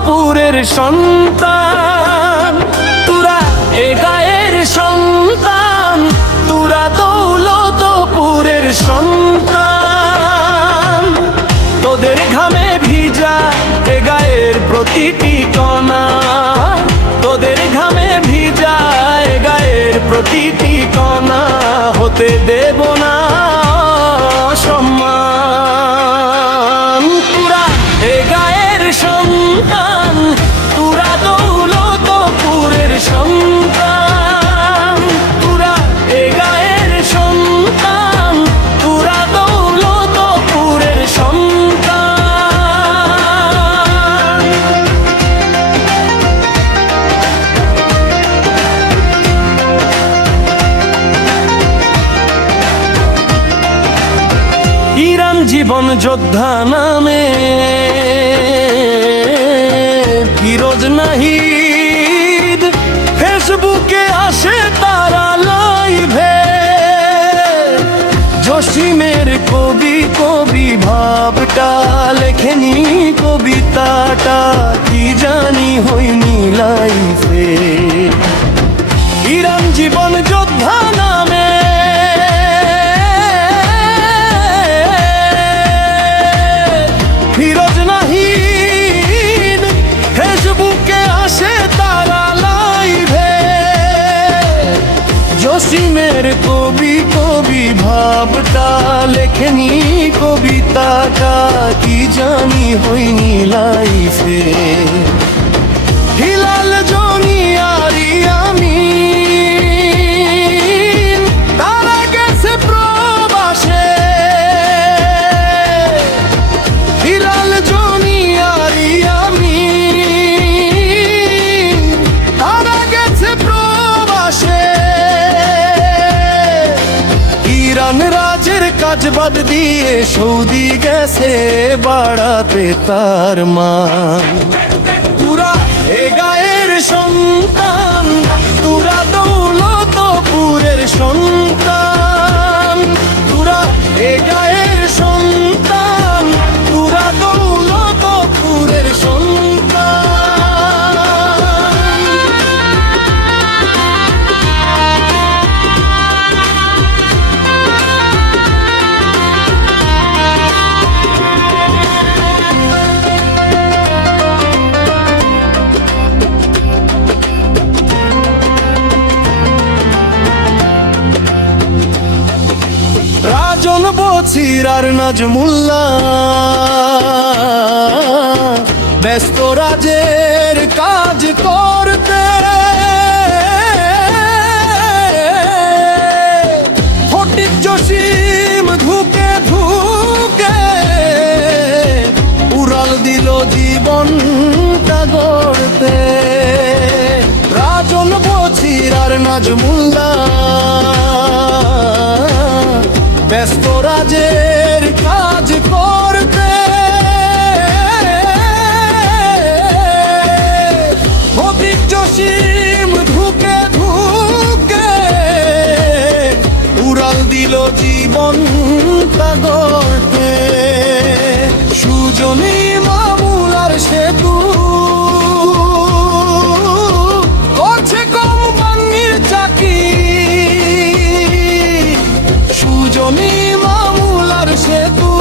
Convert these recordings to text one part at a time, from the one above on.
দৌলতপুরের সন্তান, তোরা এ গায়ের সন্তান, তোরা দৌলতপুরের সন্তান। তোদের ঘামে ভিজা এ গায়ের প্রতিটি কণা, তোদের ঘামে ভিজা এ গায়ের প্রতিটি কণা হতে দেব না সম্মান। তোরা এ গায়ের সন্তান, তোরা দৌলতপুরের সন্তান, তোরা এ গায়ের সন্তান, তোরা দৌলতপুরের সন্তান। ইরান জীবন যোদ্ধা নামে ফিরোজ নাহিদ, ফেসবুকে আসে তারা লাইভে। জসিমের কবি কবি ভাবটা লেখেনি, কবিতাটা কি জানি হয়নি লাইফে। ইরান জীবন যোদ্ধা নামে ফিরোজ নাহিদ, ফেসবুকে আসে তারা লাইভে। জসিমের কবি কবি ভাবটা লেখেনি, কবিতাটা কি জানি হয়নি লাইফে। হিলাল জনি আরি আমিন তারা গেছে প্রবাসে। হিলাল জনি আরি আমিন তারা গেছে প্রবাসে। ইরান রাজের কাজ বাদ দিয়ে সৌদি গেছে বাড়াতে তার মান। তোরা এ গায়ের সন্তান, তোরা দৌলতপুরের সন্তান, তোরা এ গায়ের সন্তান, তোরা দৌলতপুরের সন্তান। রাজন বছির আর নাজমুল্লাহ ব্যস্ত রাজের কাজ করতে। ফটিক জসিম ধুকে ধুকে উড়াল দিল জীবনটা গড়তে। রাজন বছির আর নাজমুল্লাহ ব্যস্ত রাজের কাজ করতে। ফটিক জসিম ধুকে ধুকে উড়াল দিল জীবনটা গড়তে। সুজনী মামুল আর সেতু করছে কোম্পানির চাকরি। সুজনী মামুল আর সেতু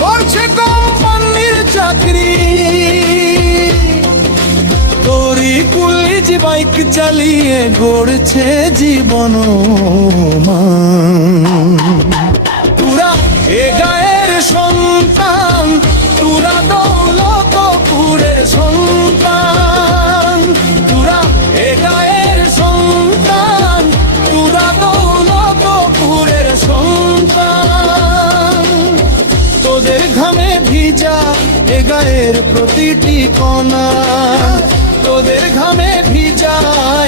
করছে কোম্পানির চাকরি। তরিকুল বাইক চালিয়ে গড়ছে জীবন মান। তোরা এ গায়ের সন্তান, তোরা দৌলতপুরের সন্তান, তোরা এ গায়ের সন্তান, তোরা দৌলতপুরের সন্তান। তোদের ঘামে ভিজা এ গায়ের প্রতিটি কণা, তোদের ঘামে ভিজা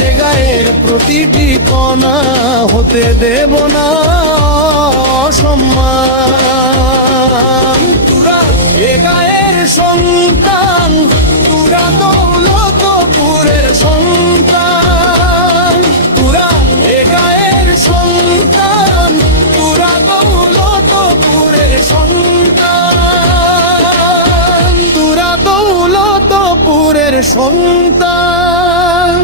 এ গায়ের প্রতিটি কণা হতে দেব না সম্মান। তোরা এ গায়ের সন্তান, তোরা দৌলতপুরের সন্তান, তোরা এ গায়ের সন্তান, তোরা দৌলতপুরের সন্তান। সন্তান,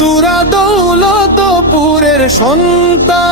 তোরা দৌলতপুরের সন্তান।